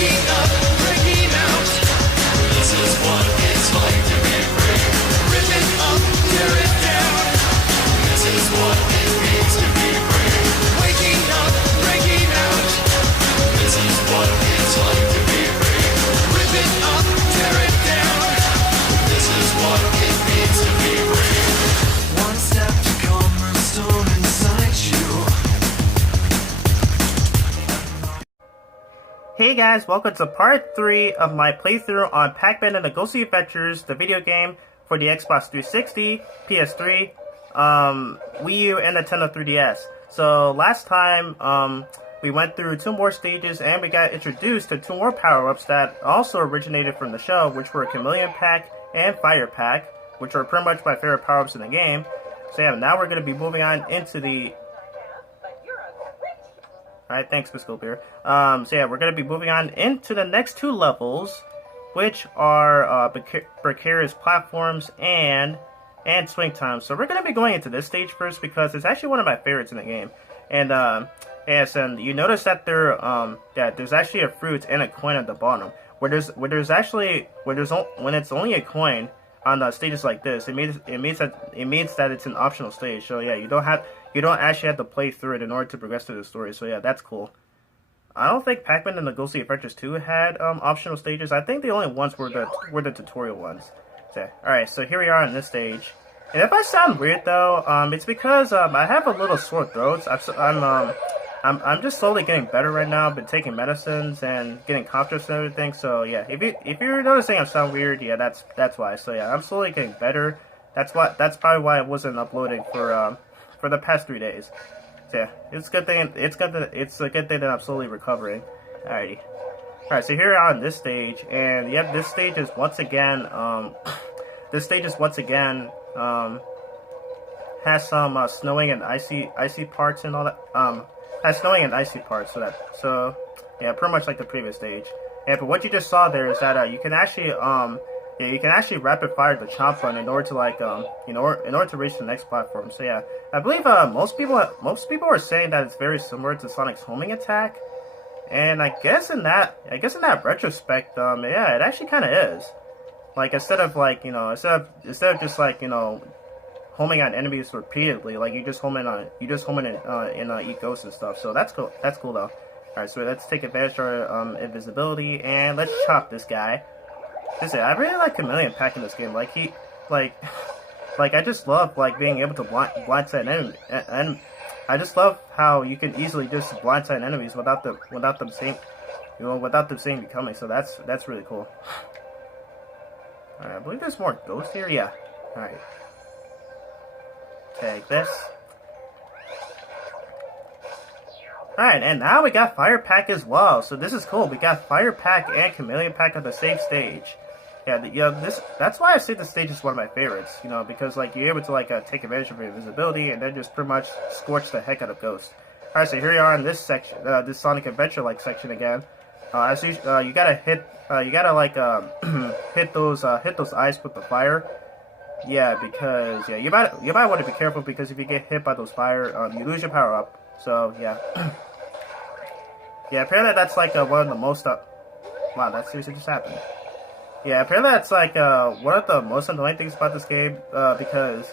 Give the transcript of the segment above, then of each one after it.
waking up, breaking out. This is what it's like to be free. Rip it up, tear it down. This is what it means to be free. Waking up, breaking out. This is what it's like to be free. Rip it up, tear it down. This is what it means to be free. One step to calm the storm inside you. Hey guys, welcome to part 3 of my playthrough on Pac-Man and the Ghostly Adventures, the video game for the Xbox 360, PS3, Wii U, and Nintendo 3DS. So last time, we went through 2 more stages and we got introduced to 2 more power-ups that also originated from the show, which were Chameleon Pack and Fire Pack, which are pretty much my favorite power-ups in the game. So yeah, now we're going to be moving on into the... Alright, thanks, Bisco Beer. So yeah, we're going to be moving on into the next 2 levels, which are precarious platforms and swing times. So we're going to be going into this stage first because it's actually one of my favorites in the game. And yes, and you notice that there's actually a fruit and a coin at the bottom. When it's only a coin on stages like this, it means that it's an optional stage. So yeah, you don't actually have to play through it in order to progress through the story. So yeah, that's cool. I don't think Pac-Man and the Ghostly Adventures 2 had optional stages. I think the only ones were the tutorial ones. So, alright, so here we are on this stage. And if I sound weird though, it's because I have a little sore throat. I'm just slowly getting better right now. I've been taking medicines and getting contrast and everything. So yeah, if you're noticing I sound weird, yeah, that's why. So yeah, I'm slowly getting better. That's probably why I wasn't uploading for the past 3 days. So yeah, it's a good thing. It's a good thing that I'm slowly recovering. Alrighty. Alright, so here we are on this stage, and yep, this stage is once again has some snowing and icy parts and all that. Has snowing and icy parts. So yeah, pretty much like the previous stage. Yeah, but what you just saw there is that you can actually rapid fire the chomp button in order to in order to reach the next platform. So yeah, I believe most people are saying that it's very similar to Sonic's homing attack, and I guess in that retrospect, yeah, it actually kind of is. Like instead of just homing on enemies repeatedly, like you just home in eat ghosts and stuff. So that's cool. That's cool though. All right, so let's take advantage of our invisibility and let's chop this guy. Listen, I really like Chameleon Pack in this game. Like I just love being able to blindside enemy, and I just love how you can easily just blindside enemies without them seeing you coming. So that's really cool. Alright, I believe there's more ghosts here. Yeah. Alright. Take this. Alright, and now we got Fire Pack as well. So this is cool. We got Fire Pack and Chameleon Pack on the same stage. Yeah, that's why I say this stage is one of my favorites. Because you're able to take advantage of your invisibility and then just pretty much scorch the heck out of ghosts. Alright, so here we are in this section, this Sonic Adventure section again. As you gotta hit hit those eyes with the fire. Yeah, because you might want to be careful because if you get hit by those fire, you lose your power up. So yeah, yeah. Apparently that's one of the most wow, that seriously just happened. Yeah, apparently that's one of the most annoying things about this game because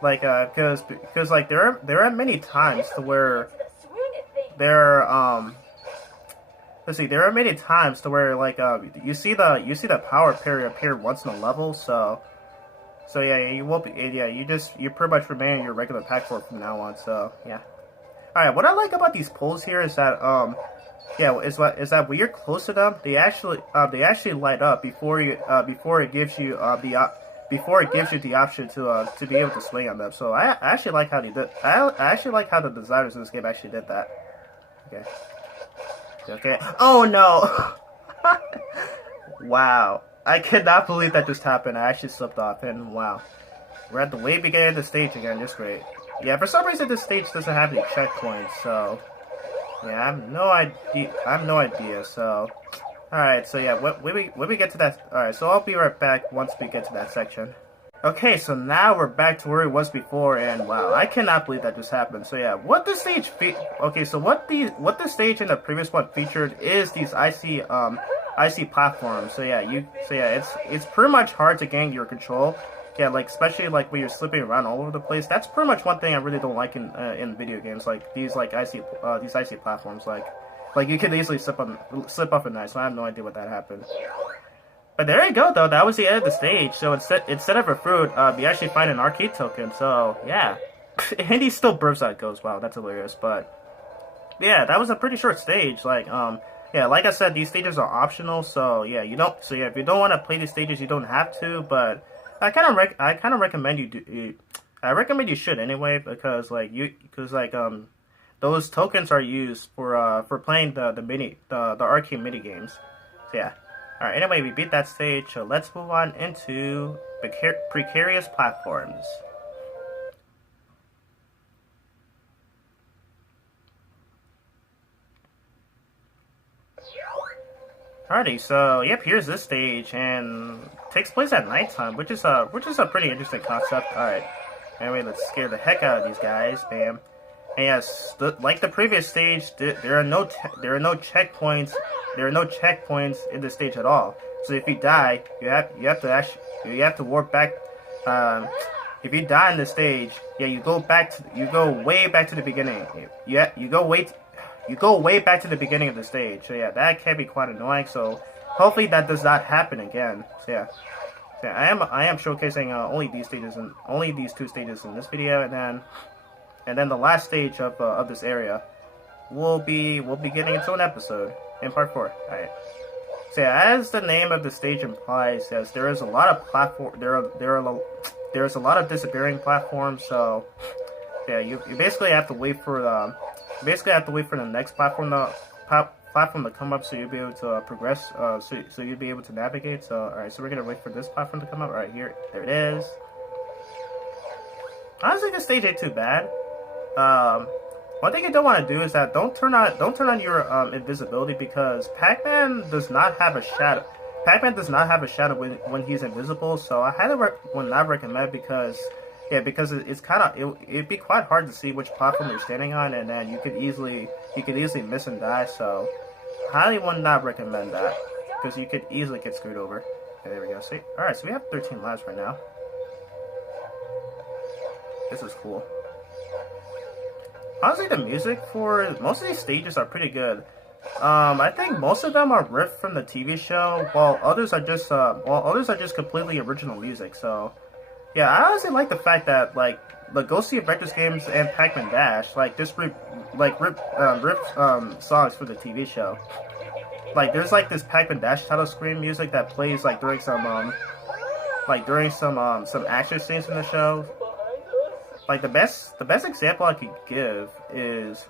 there are many times to where there you see the power parry appear once in a level. So yeah, you won't be. Yeah, you pretty much remain in your regular pack form from now on. So yeah. All right, what I like about these poles here is that is that when you're close to them, they actually light up before it gives you the option to be able to swing on them. So I actually like how they did. I actually like how the designers of this game actually did that. Okay. Okay. Oh no! Wow. I cannot believe that just happened. I actually slipped off, and wow. We're at the way beginning of the stage again. Just great. Yeah, for some reason this stage doesn't have any checkpoints, so yeah, I have no idea. So, all right. So yeah, when we get to that, all right. So I'll be right back once we get to that section. Okay, so now we're back to where it was before, and wow, I cannot believe that just happened. So yeah, what the stage okay, so what the stage in the previous one featured is these icy platforms. So yeah, it's pretty much hard to gain your control. Yeah, like especially like when you're slipping around all over the place. That's pretty much one thing I really don't like in video games, like these icy platforms. Like you can easily slip off a knife. So I have no idea what that happened. But there you go, though. That was the end of the stage. So instead of a fruit, you actually find an arcade token. So yeah, and he still bursts out ghost. Wow, that's hilarious. But yeah, that was a pretty short stage. Like yeah, like I said, these stages are optional. So yeah, you don't. So yeah, if you don't want to play these stages, you don't have to. But I kind of recommend you do. I recommend you should anyway because those tokens are used for playing the arcade mini games. So yeah. Alright, anyway, we beat that stage, so let's move on into precarious platforms. Alrighty, so yep, here's this stage, and it takes place at nighttime, which is a pretty interesting concept. Alright, anyway, let's scare the heck out of these guys, bam. And yes, like the previous stage, there are no checkpoints. There are no checkpoints in this stage at all. So if you die, you have to warp back. If you die in the stage, yeah, you go way back to the beginning. You go way back to the beginning of the stage. So yeah, that can be quite annoying. So hopefully that does not happen again. So yeah. So I am showcasing only these two stages in this video, and then the last stage of this area we'll be getting into an episode in part 4. Alright. So yeah, as the name of the stage implies, yes, there is a lot of there's a lot of disappearing platforms. So yeah, you basically have to wait for the next platform to come up, so you'll be able to progress. So you'll be able to navigate. So alright, so we're gonna wait for this platform to come up. Alright, there it is. Honestly, this stage ain't too bad. One thing you don't want to do is that don't turn on your invisibility, because Pac-Man does not have a shadow. Pac-Man does not have a shadow when he's invisible. So I highly would not recommend, because it'd be quite hard to see which platform you're standing on, and then you could easily miss and die. So highly would not recommend that, because you could easily get screwed over. Okay, there we go. See, all right, so we have 13 lives right now. This is cool. Honestly, the music for most of these stages are pretty good. I think most of them are ripped from the TV show, while others are just completely original music. So, yeah, I honestly like the fact that like the Ghostly Adventures games and Pac-Man Dash just rip songs for the TV show. Like there's like this Pac-Man Dash title screen music that plays like during some action scenes in the show. Like the best example I could give is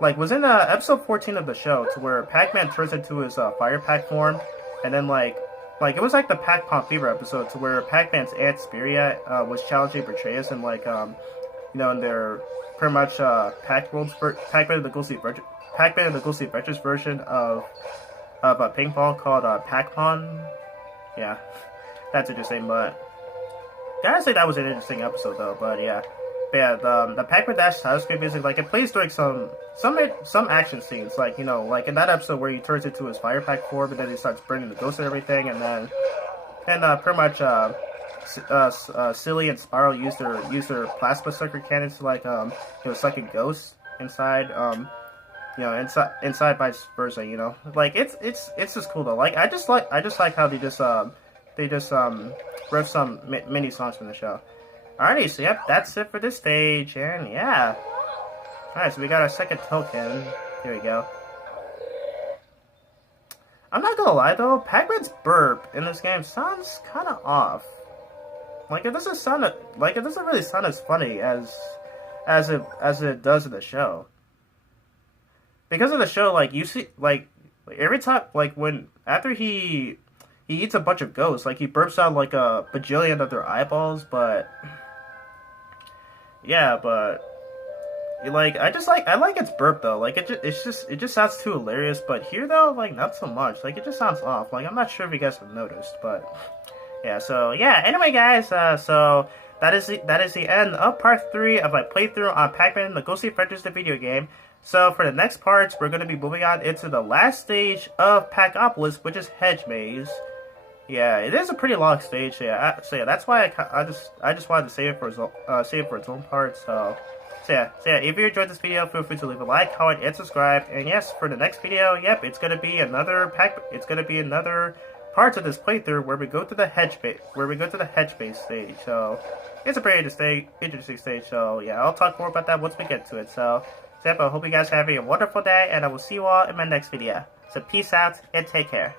was in episode 14 of the show, to where Pac-Man turns into his fire pack form, and then like it was like the Pac-Pon Fever episode, to where Pac-Man's aunt Spiria was challenging Betrayus, and in their pretty much Pac-Man and the Ghostly Adventures version of a ping pong called Pac-Pon. Yeah, that's interesting, but. Gotta say that was an interesting episode though, but yeah, the Pac-Man Dash title screen music, it plays during some action scenes, like in that episode where he turns into his fire pack form, and then he starts burning the ghosts and everything, and pretty much Silly and Spiral use their plasma sucker cannons to sucking ghosts inside, inside vice versa, it's just cool though. I just like how they just riff some mini songs from the show. Alrighty, so yep, that's it for this stage, and yeah. Alright, so we got our second token. Here we go. I'm not gonna lie though, Pac-Man's burp in this game sounds kind of off. It doesn't really sound as funny as it does in the show. Because of the show, you see, every time, after he eats a bunch of ghosts, he burps out a bajillion of their eyeballs, but yeah, I like its burp though. It just sounds too hilarious. But here though, not so much. It just sounds off. I'm not sure if you guys have noticed, but Yeah, so yeah. Anyway, guys, so that is the end of part 3 of my playthrough on Pac-Man: The Ghostly Adventures, the video game. So for the next parts, we're gonna be moving on into the last stage of Pacopolis, which is Hedge Maze. Yeah, it is a pretty long stage. Yeah, so yeah, that's why I just wanted to save it for its own part. So yeah, if you enjoyed this video, feel free to leave a like, comment, and subscribe. And yes, for the next video, yep, it's gonna be another parts of this playthrough where we go to the hedge base stage. So it's a pretty interesting stage. So yeah, I'll talk more about that once we get to it. So I hope you guys are having a wonderful day, and I will see you all in my next video. So peace out and take care.